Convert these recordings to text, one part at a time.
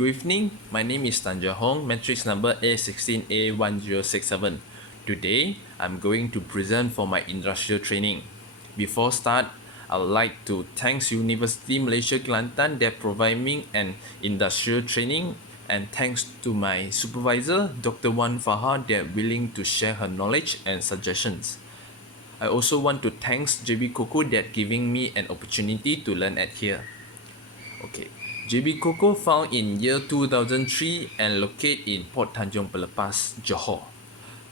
Good evening, my name is Tanja Hong, matrix number A16A1067. Today, I'm going to present for my industrial training. Before start, I would like to thank University Malaysia Kelantan that provide me an industrial training, and thanks to my supervisor, Dr. Wan Fahar, that willing to share her knowledge and suggestions. I also want to thank JB Coco that giving me an opportunity to learn at here. Okay, JB Coco found in year 2003 and located in Port Tanjung Pelepas, Johor.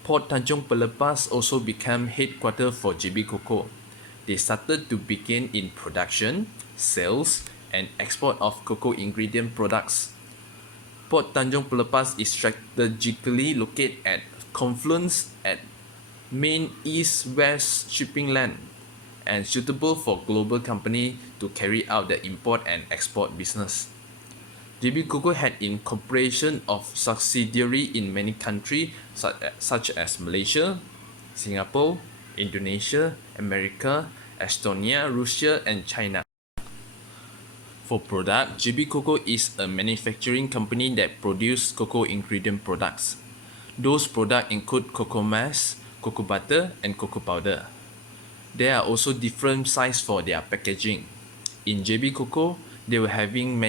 Port Tanjung Pelepas also became headquarters for JB Coco. They started to begin in production, sales, and export of cocoa ingredient products. Port Tanjung Pelepas is strategically located at confluence at main east-west shipping lane and suitable for global company to carry out the import and export business. JB Coco had incorporation of subsidiary in many countries such as Malaysia, Singapore, Indonesia, America, Estonia, Russia, and China. For product, JB Coco is a manufacturing company that produces cocoa ingredient products. Those products include cocoa mass, cocoa butter, and cocoa powder. There are also different sizes for their packaging. In JB Coco, they were having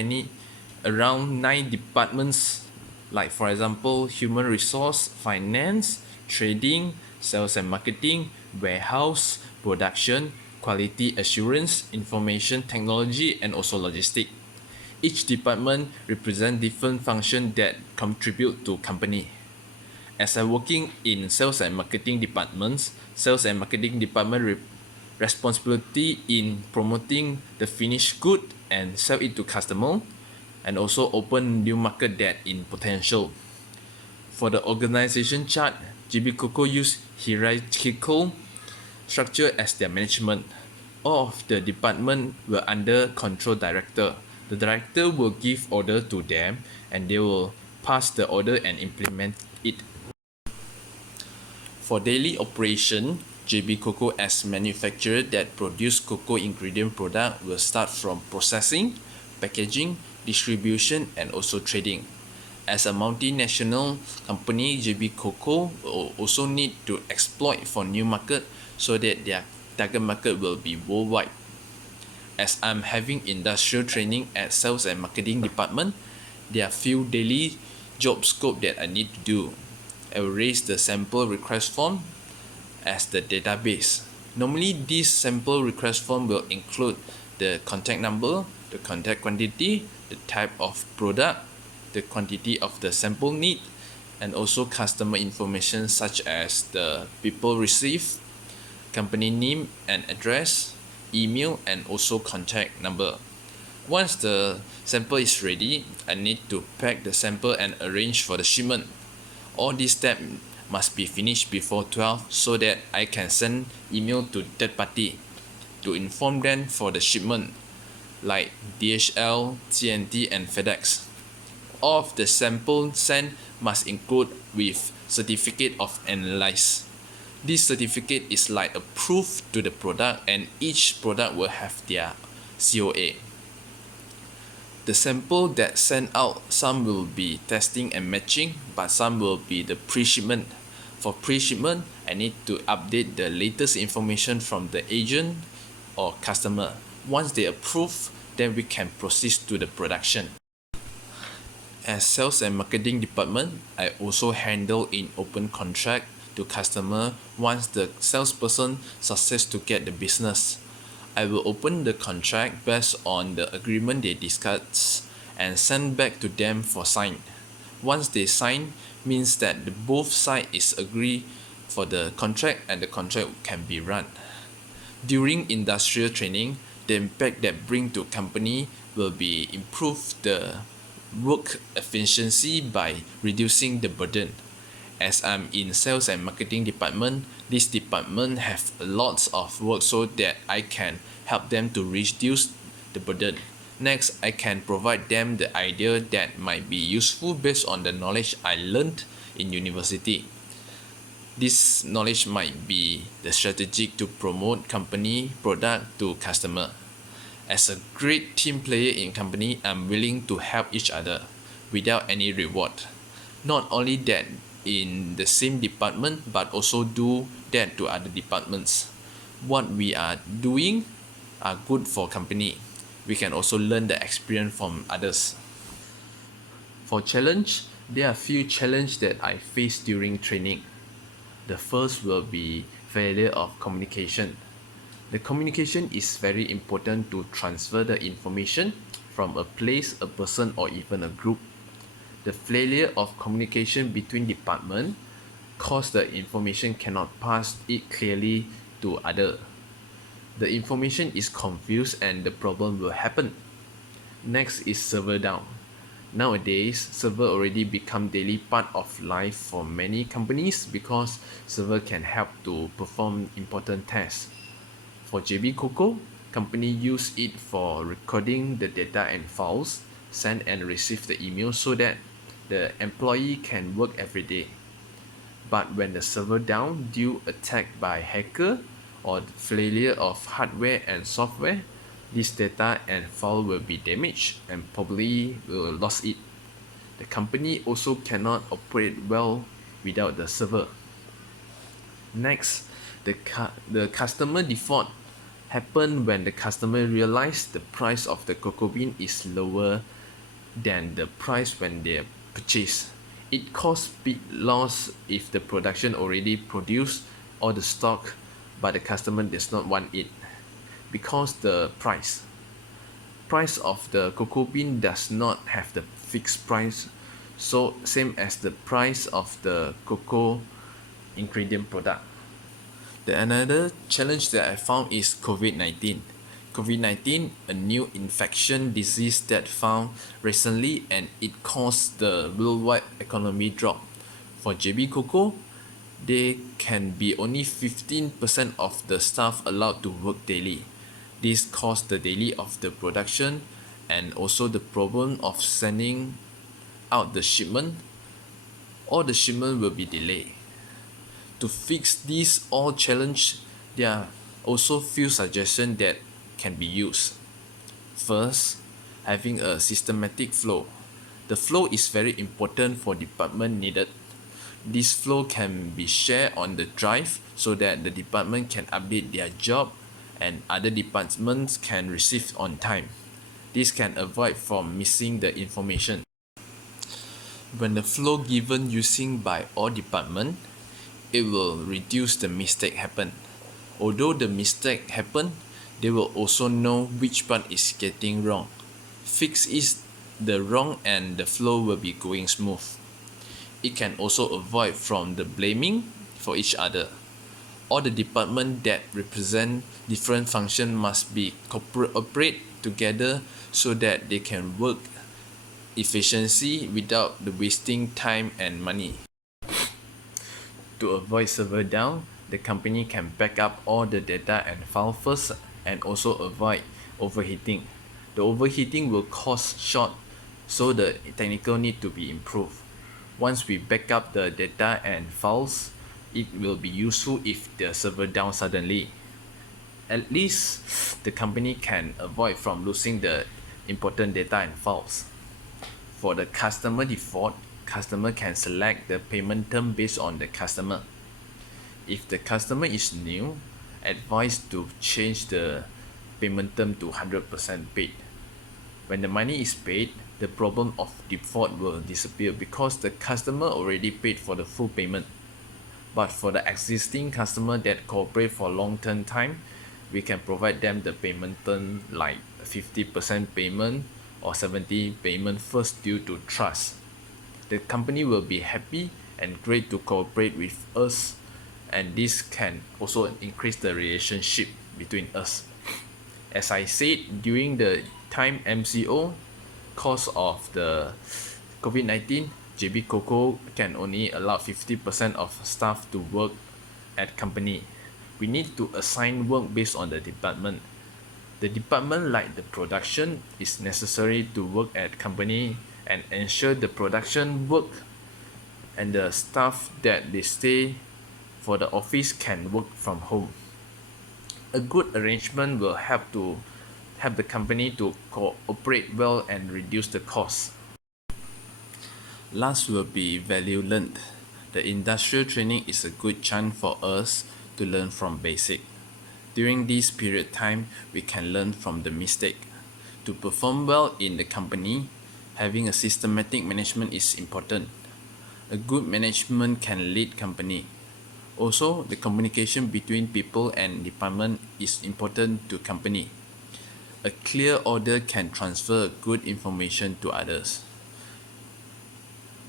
around 9 departments, like for example, human resource, finance, trading, sales and marketing, warehouse, production, quality assurance, information technology, and also logistics. Each department represents different functions that contribute to company. As I'm working in sales and marketing departments, sales and marketing department responsibility in promoting the finished good and sell it to customer, and also open new market that in potential. For the organization chart, JB Coco use hierarchical structure as their management. All of the department were under control director. The director will give order to them and they will pass the order and implement it. For daily operation, JB Coco as manufacturer that produce cocoa ingredient product will start from processing, packaging, distribution, and also trading. As a multinational company, JB Coco will also need to exploit for new market so that their target market will be worldwide. As I'm having industrial training at sales and marketing department, there are few daily job scope that I need to do. I will raise the sample request form as the database. Normally, this sample request form will include the contact number, the contact quantity, the type of product, the quantity of the sample need, and also customer information such as the people receive, company name and address, email, and also contact number. Once the sample is ready, I need to pack the sample and arrange for the shipment. All these steps must be finished before 12 so that I can send email to third party to inform them for the shipment like DHL, TNT, and FedEx. All of the sample sent must include with certificate of analysis. This certificate is like a proof to the product and each product will have their COA. The sample that sent out, some will be testing and matching, but some will be the pre-shipment. For pre-shipment, I need to update the latest information from the agent or customer. Once they approve, then we can proceed to the production. As sales and marketing department, I also handle in open contract to customer once the salesperson success to get the business. I will open the contract based on the agreement they discuss and send back to them for sign. Once they sign, means that the both sides is agree for the contract and the contract can be run. During industrial training, the impact that bring to company will be improve the work efficiency by reducing the burden. As I'm in sales and marketing department, this department have lots of work so that I can help them to reduce the burden. Next, I can provide them the idea that might be useful based on the knowledge I learned in university. This knowledge might be the strategy to promote company product to customer. As a great team player in company, I'm willing to help each other. without any reward. Not only that in the same department, but also do that to other departments. What we are doing are good for company. We can also learn the experience from others. For challenge, there are few challenges that I faced during training. The first will be failure of communication. The communication is very important to transfer the information from a place, a person, or even a group. The failure of communication between departments cause the information cannot pass it clearly to other. The information is confused and the problem will happen. Next is server down. Nowadays, server already become daily part of life for many companies because server can help to perform important tasks. For JB Coco, company use it for recording the data and files, send and receive the email so that the employee can work every day. But when the server down due attack by hacker or failure of hardware and software, this data and file will be damaged and probably will lose it. The company also cannot operate well without the server. Next, the customer default happen when the customer realize the price of the cocoa bean is lower than the price when they purchase. It cause big loss if the production already produced all the stock, but the customer does not want it because the price of the cocoa bean does not have the fixed price, so same as the price of the cocoa ingredient product. The another challenge that I found is COVID-19. COVID-19, a new infection disease that found recently, and it caused the worldwide economy drop. For JB Coco, they can be only 15% of the staff allowed to work daily. This caused the delay of the production and also the problem of sending out the shipment. All the shipment will be delayed. To fix these all challenge, there are also few suggestions that can be used. First, having a systematic flow. The flow is very important for department needed. This flow can be shared on the drive so that the department can update their job and other departments can receive on time. This can avoid from missing the information. When the flow given using by all department, it will reduce the mistake happen. Although the mistake happen, they will also know which part is getting wrong. Fix is the wrong and the flow will be going smooth. It can also avoid from the blaming for each other. All the department that represent different function must be cooperate together so that they can work efficiency without the wasting time and money. To avoid server down, the company can back up all the data and file first and also avoid overheating. The overheating will cause short, so the technical need to be improved. Once we back up the data and files, it will be useful if the server down suddenly. At least the company can avoid from losing the important data and files. For the customer default, customer can select the payment term based on the customer. If the customer is new, advise to change the payment term to 100% paid. When the money is paid, the problem of default will disappear because the customer already paid for the full payment. But for the existing customer that cooperate for long-term time, we can provide them the payment term like 50% payment or 70% payment first due to trust. The company will be happy and great to cooperate with us, and this can also increase the relationship between us. As I said, during the time MCO, cause of the COVID-19, JB Coco can only allow 50% of staff to work at company. We need to assign work based on the department. The department like the production is necessary to work at company and ensure the production work, and the staff that they stay for the office can work from home. A good arrangement will help the company to cooperate well and reduce the cost. Last will be value learned. The industrial training is a good chance for us to learn from basic. During this period time, we can learn from the mistake. To perform well in the company, having a systematic management is important. A good management can lead company. Also, the communication between people and department is important to company. A clear order can transfer good information to others.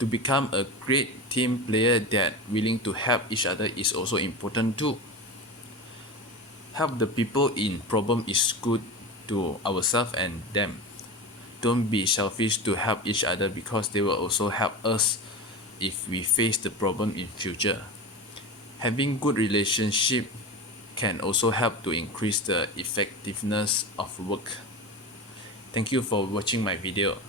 To become a great team player that willing to help each other is also important too. Help the people in problem is good to ourselves and them. Don't be selfish to help each other because they will also help us if we face the problem in future. Having good relationship can also help to increase the effectiveness of work. Thank you for watching my video.